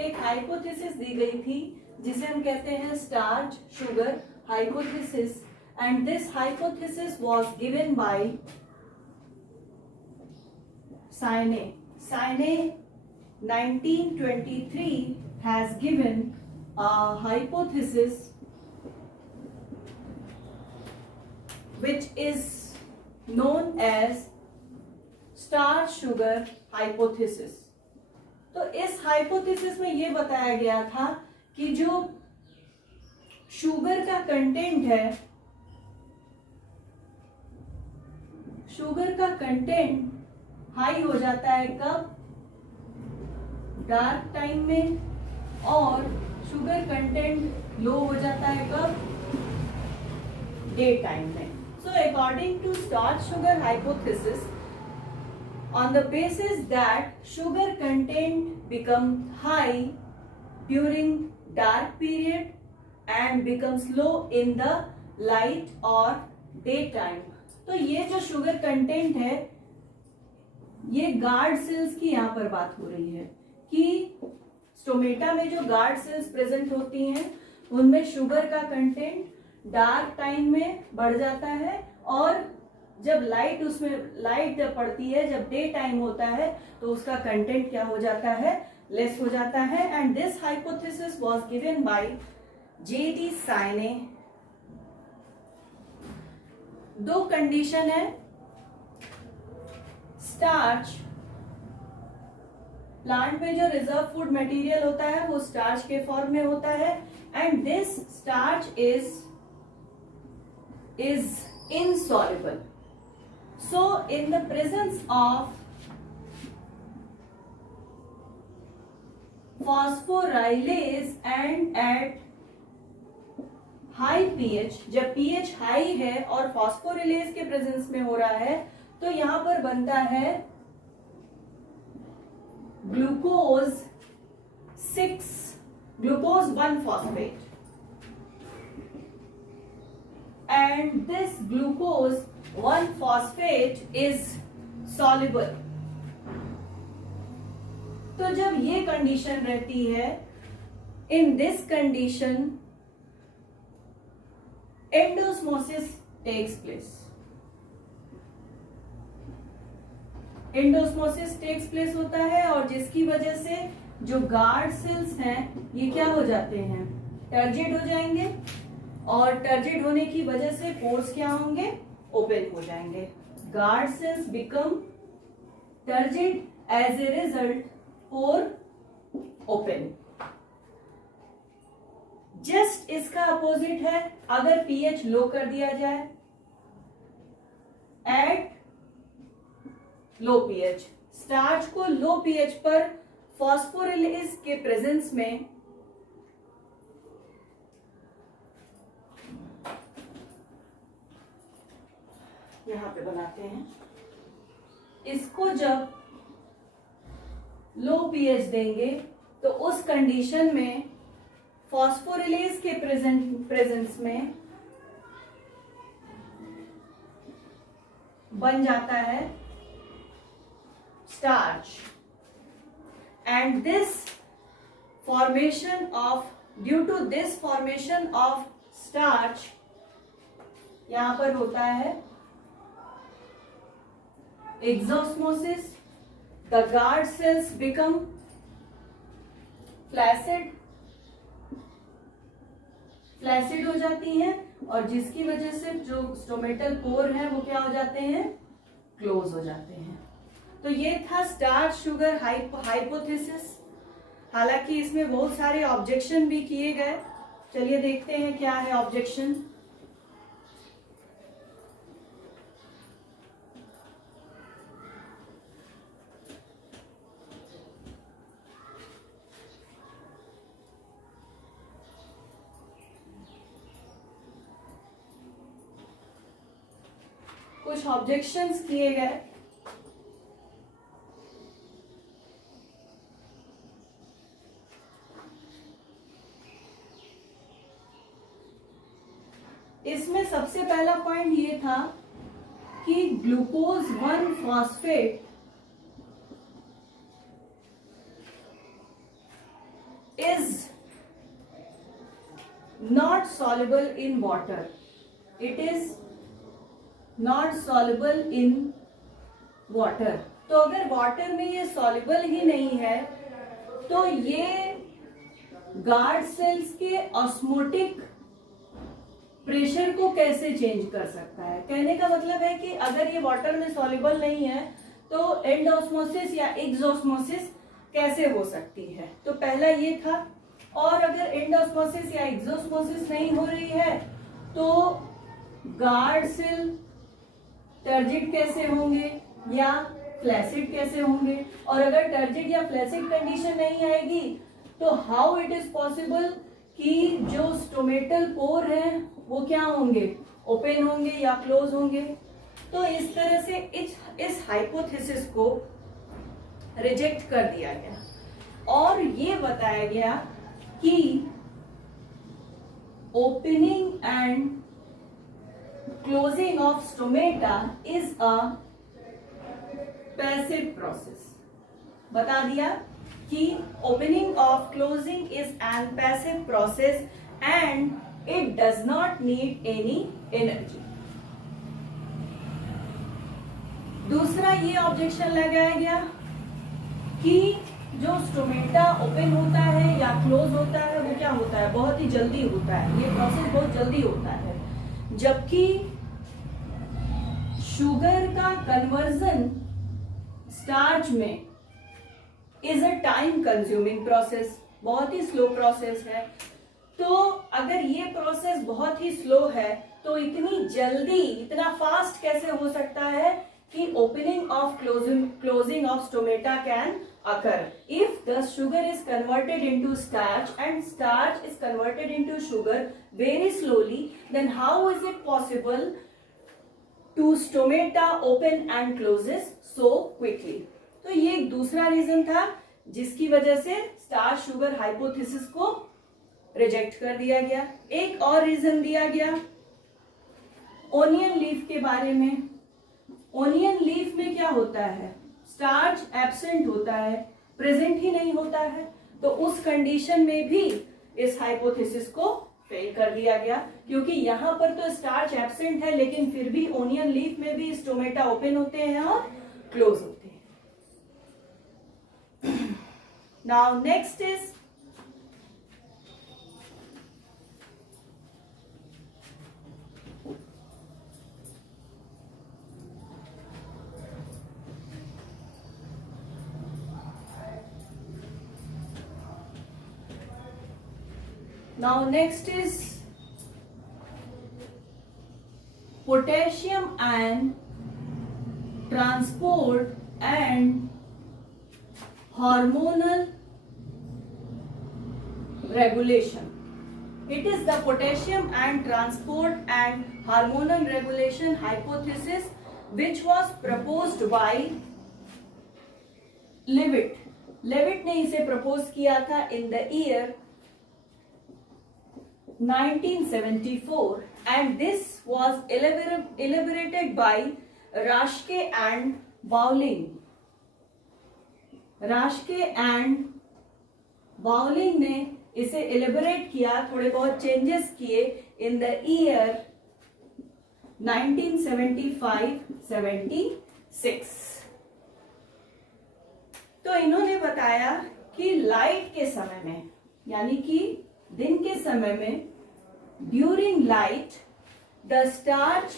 एक हाइपोथेसिस दी गई थी जिसे हम कहते हैं starch sugar hypothesis, and this hypothesis was given by Sayre. Sayre 1923 has given a hypothesis which is known as starch sugar hypothesis. तो इस हाइपोथेसिस में ये बताया गया था कि जो शुगर का कंटेंट है, शुगर का कंटेंट हाई हो जाता है कब? डार्क टाइम में, और शुगर कंटेंट लो हो जाता है कब? डे टाइम में. So according to starch sugar hypothesis, on the basis that sugar content become high during dark period and becomes low in the light or daytime. तो ये जो शुगर कंटेंट है, ये गार्ड सेल्स की यहाँ पर बात हो रही है कि स्टोमेटा में जो गार्ड सेल्स प्रेजेंट होती हैं उनमें शुगर का कंटेंट डार्क टाइम में बढ़ जाता है, और जब लाइट जब पड़ती है, जब डे टाइम होता है, तो उसका कंटेंट क्या हो जाता है? लेस हो जाता है. And this hypothesis was given bye J.D. साइने. दो कंडीशन है. स्टार्च, प्लांट में जो रिजर्व फूड मटेरियल होता है वो स्टार्च के फॉर्म में होता है, and this starch is insoluble. So in the presence of phosphorylase and at high pH, जब pH हाई है और phosphorylase के प्रेजेंस में हो रहा है, तो यहां पर बनता है glucose 1-phosphate, and this glucose 1-phosphate is soluble. तो जब ये कंडीशन रहती है, in this condition endosmosis takes place. Endosmosis takes place होता है, और जिसकी वजह से जो गार्ड सेल्स हैं ये क्या हो जाते हैं? टर्जिड हो जाएंगे, और टर्जिड होने की वजह से पोर्स क्या होंगे? ओपन हो जाएंगे. Guard cells become turgid, as a result pore open. Just इसका अपोजिट है अगर पीएच लो कर दिया जाए. एट लो पीएच, स्टार्च को लो पीएच पर फॉस्फोरिलेज के प्रेजेंस में यहां पे बनाते हैं, इसको जब लो पीएच देंगे तो उस कंडीशन में फॉस्फोरिलेज के प्रेजेंस में बन जाता है starch. And this formation of, due to this formation of starch, यहां पर होता है exosmosis. The guard cells become flaccid हो जाती हैं, और जिसकी वजह से जो स्टोमेटल पोर है वो क्या हो जाते हैं? क्लोज हो जाते हैं. तो ये था स्टार्च शुगर हाइपोथेसिस. हालांकि इसमें बहुत सारे ऑब्जेक्शन भी किए गए. चलिए देखते हैं क्या है ऑब्जेक्शन. कुछ ऑब्जेक्शंस किए गए. इसमें सबसे पहला पॉइंट ये था कि glucose 1-phosphate not soluble in water, it is not soluble in water. तो अगर वाटर में ये सॉल्युबल ही नहीं है तो ये गार्ड सेल्स के ऑस्मोटिक प्रेशर को कैसे चेंज कर सकता है। कहने का मतलब है कि अगर ये वाटर में सॉल्युबल नहीं है तो एंडोस्मोसिस या एक्सोस्मोसिस कैसे हो सकती है। तो पहला ये था। और अगर एंडोस्मोसिस या एक्सोस्मोसिस नहीं हो रही है तो गार्ड सेल टर्जिड कैसे होंगे या फ्लैसिड कैसे होंगे। और अगर टर्जिड या फ्लैसिड कंडीशन नहीं आएगी तो हाउ इट इज पॉसिबल कि जो स्टोमेटल पोर है वो क्या होंगे, ओपन होंगे या क्लोज होंगे। तो इस तरह से इस हाइपोथेसिस को रिजेक्ट कर दिया गया और ये बताया गया कि opening and closing of stomata is a passive process. बता दिया कि opening of closing is an passive process and it does not need any energy. दूसरा ये ऑब्जेक्शन लगाया गया कि जो स्टोमेटा ओपन होता है या क्लोज होता है वो क्या होता है, बहुत ही जल्दी होता है, ये प्रोसेस बहुत जल्दी होता है, जबकि शुगर का कन्वर्जन स्टार्च में is a time consuming process, बहुत ही स्लो प्रोसेस है। तो अगर ये प्रोसेस बहुत ही स्लो है तो इतनी जल्दी, इतना फास्ट कैसे हो सकता है कि opening of closing of stomata can occur if the sugar is converted into starch and starch is converted into sugar very slowly, then how is it possible to stomata open and closes so quickly। तो ये एक दूसरा reason था जिसकी वजह से starch sugar hypothesis को reject कर दिया गया। एक और रीजन दिया गया ओनियन लीफ के बारे में। ओनियन लीफ में क्या होता है, स्टार्च एब्सेंट होता है, प्रेजेंट ही नहीं होता है। तो उस कंडीशन में भी इस हाइपोथेसिस को फेल कर दिया गया क्योंकि यहां पर तो स्टार्च एब्सेंट है लेकिन फिर भी ओनियन लीफ में भी स्टोमेटा ओपन होते हैं और क्लोज होते हैं। Now next is potassium ion transport and hormonal regulation। It is the potassium ion transport and hormonal regulation hypothesis which was proposed by Leavitt। Leavitt ने इसे प्रपोज किया था in the year 1974 and this was elaborated by Raschke and Bowling। Raschke and Bowling ने इसे elaborate किया, थोड़े बहुत changes किए इन द ईयर 1975-76। तो इन्होंने बताया कि लाइट के समय में, यानी कि दिन के समय में, during light the starch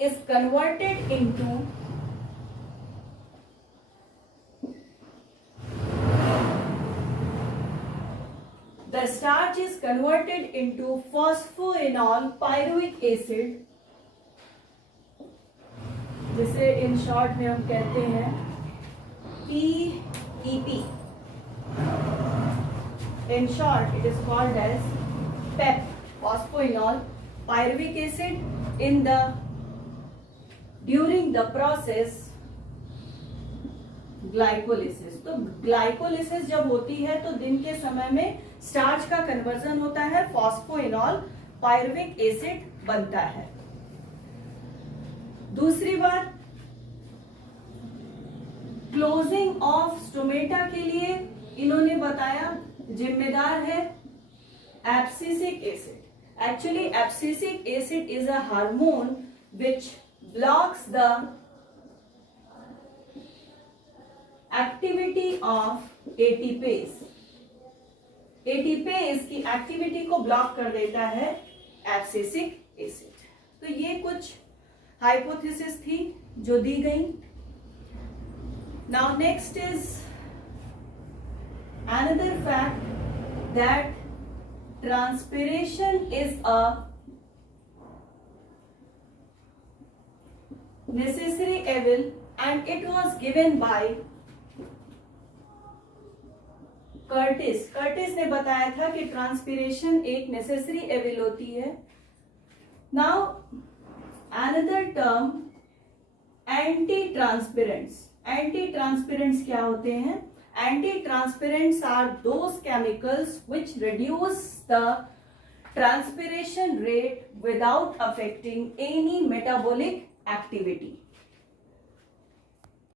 is converted into phosphoenol pyruvic acid, जिसे इन शॉर्ट में हम कहते हैं PEP। In short, it is called as PEP, phosphoenol pyruvic acid, during the process glycolysis. तो ग्लाइकोलिसिस जब होती है तो दिन के समय में स्टार्च का कन्वर्जन होता है, फॉस्फोइनॉल पायरुविक एसिड बनता है। दूसरी बात, क्लोजिंग ऑफ स्टोमेटा के लिए इन्होंने बताया जिम्मेदार है abscisic acid. Actually, abscisic acid is a hormone which blocks the activity of ATPase. ATPase की एक्टिविटी को ब्लॉक कर देता है एब्सिसिक एसिड. तो ये कुछ हाइपोथेसिस थी जो दी गई. Now next is another fact that transpiration is a necessary evil and it was given by Curtis. Curtis ने बताया था कि ट्रांसपिरेशन एक नेसेसरी एविल होती है. Now another term anti transparents. Anti transparents क्या होते हैं? Anti transparents are those chemicals which reduce the transpiration rate without affecting any metabolic activity.